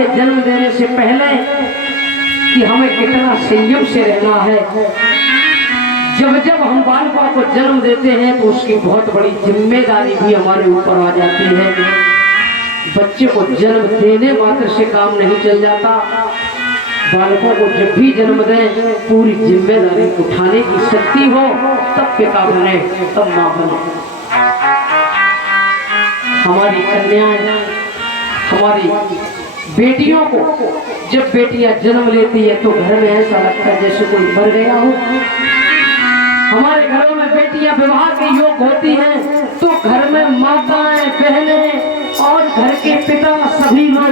चाहिए जन्म देने से पहले कि हमें कितना संयम से रहना है। जब जब हम बालकों को जन्म देते हैं तो उसकी बहुत बड़ी जिम्मेदारी भी हमारे ऊपर आ जाती है। बच्चे को जन्म देने मात्र से काम नहीं चल जाता, बालकों को जब भी जन्म दें पूरी जिम्मेदारी उठाने की शक्ति हो तब पिता बने, तब माँ बने। हमारी कन्याएं, हमारी बेटियों को जब बेटियां जन्म लेती है तो घर में ऐसा लगता है जैसे कोई मर गया हो। हमारे घरों में बेटियां विवाह के योग होती हैं तो घर में माताएं, बहनें और घर के पिता सभी लोग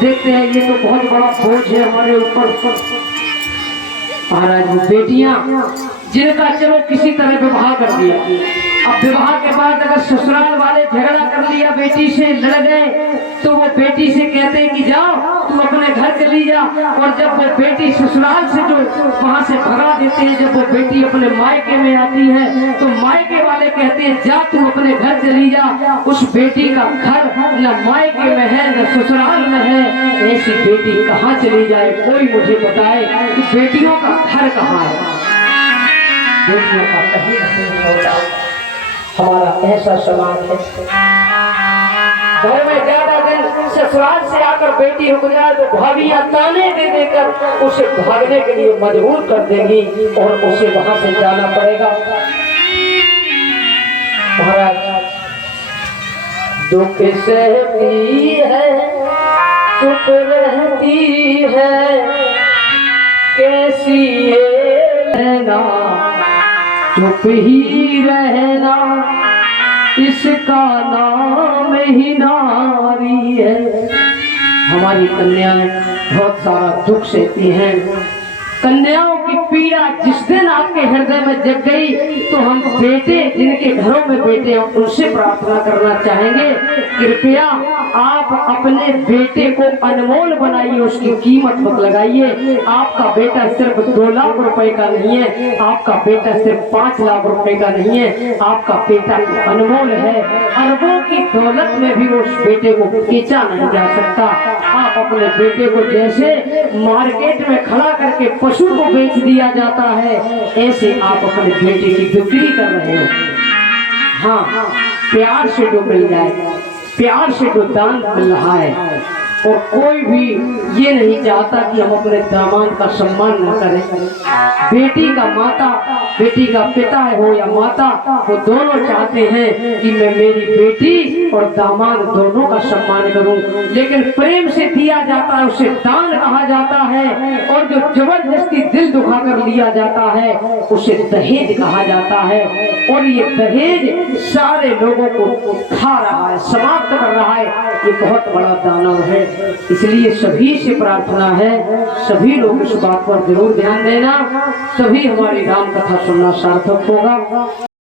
देखते हैं ये तो बहुत बड़ा बोझ है हमारे ऊपर। महाराज वो बेटियां जिनका चलो किसी तरह विवाह कर दिया, अब विवाह के बाद अगर ससुराल वाले झगड़ा कर लिया, बेटी से लड़ गए तो वो बेटी से कहते हैं कि जाओ तुम अपने घर चली जा। और जब वो बेटी ससुराल से जो वहां से भगा देते हैं, जब वो बेटी अपने मायके में आती है तो मायके वाले कहते हैं जा तुम अपने घर चली जा। उस बेटी का घर न मायके में है न ससुराल में है। ऐसी बेटी कहाँ चली जाए, कोई मुझे बताए कि बेटियों का घर कहाँ है। बेटियों का कहीं नहीं होता। हमारा ऐसा समाज है, घर में ज्यादा दिन ससुराल से आकर बेटी रुक जाए तो भाभियां ताने दे देकर उसे भागने के लिए मजबूर कर देंगी और उसे वहां से जाना पड़ेगा। महाराज दुख सहती है, चुप रहती है, कैसी ये रहना, चुप ही रहना, इसका नाम ही नारी है। हमारी कन्याएं बहुत सारा दुख सहती हैं। कन्याओं की पीड़ा जिस दिन आपके हृदय में जग गई तो हम बेटे जिनके घरों में बेटे हैं उनसे प्रार्थना करना चाहेंगे, कृपया आप अपने बेटे को अनमोल बनाइए, उसकी कीमत मत लगाइए। आपका बेटा सिर्फ 2 लाख रुपए का नहीं है, आपका बेटा सिर्फ 5 लाख रुपए का नहीं है, आपका बेटा अनमोल है। अरबों की दौलत में भी उस बेटे को बेचा नहीं जा सकता। आप अपने बेटे को जैसे मार्केट में खड़ा करके पशु को बेच दिया जाता है, ऐसे आप अपने बेटे की बिक्री कर रहे हो। हाँ, प्यार से जो मिल जाए, प्यार से जो दान मिल रहा है, और कोई भी ये नहीं चाहता कि हम अपने दामाद का सम्मान न करें। बेटी का माता, बेटी का पिता हो या माता, वो दोनों चाहते हैं कि मैं मेरी बेटी और दामाद दोनों का सम्मान करूं। लेकिन प्रेम से दिया जाता है उसे दान कहा जाता है, और जो जबरदस्ती दिल दुखाकर लिया जाता है उसे दहेज कहा जाता है। और ये दहेज सारे लोगों को खा रहा है, समाप्त कर रहा है। ये बहुत बड़ा दानव है। इसलिए सभी से प्रार्थना है, सभी लोग इस बात पर जरूर ध्यान देना, तभी हमारी राम कथा सुनना सार्थक होगा।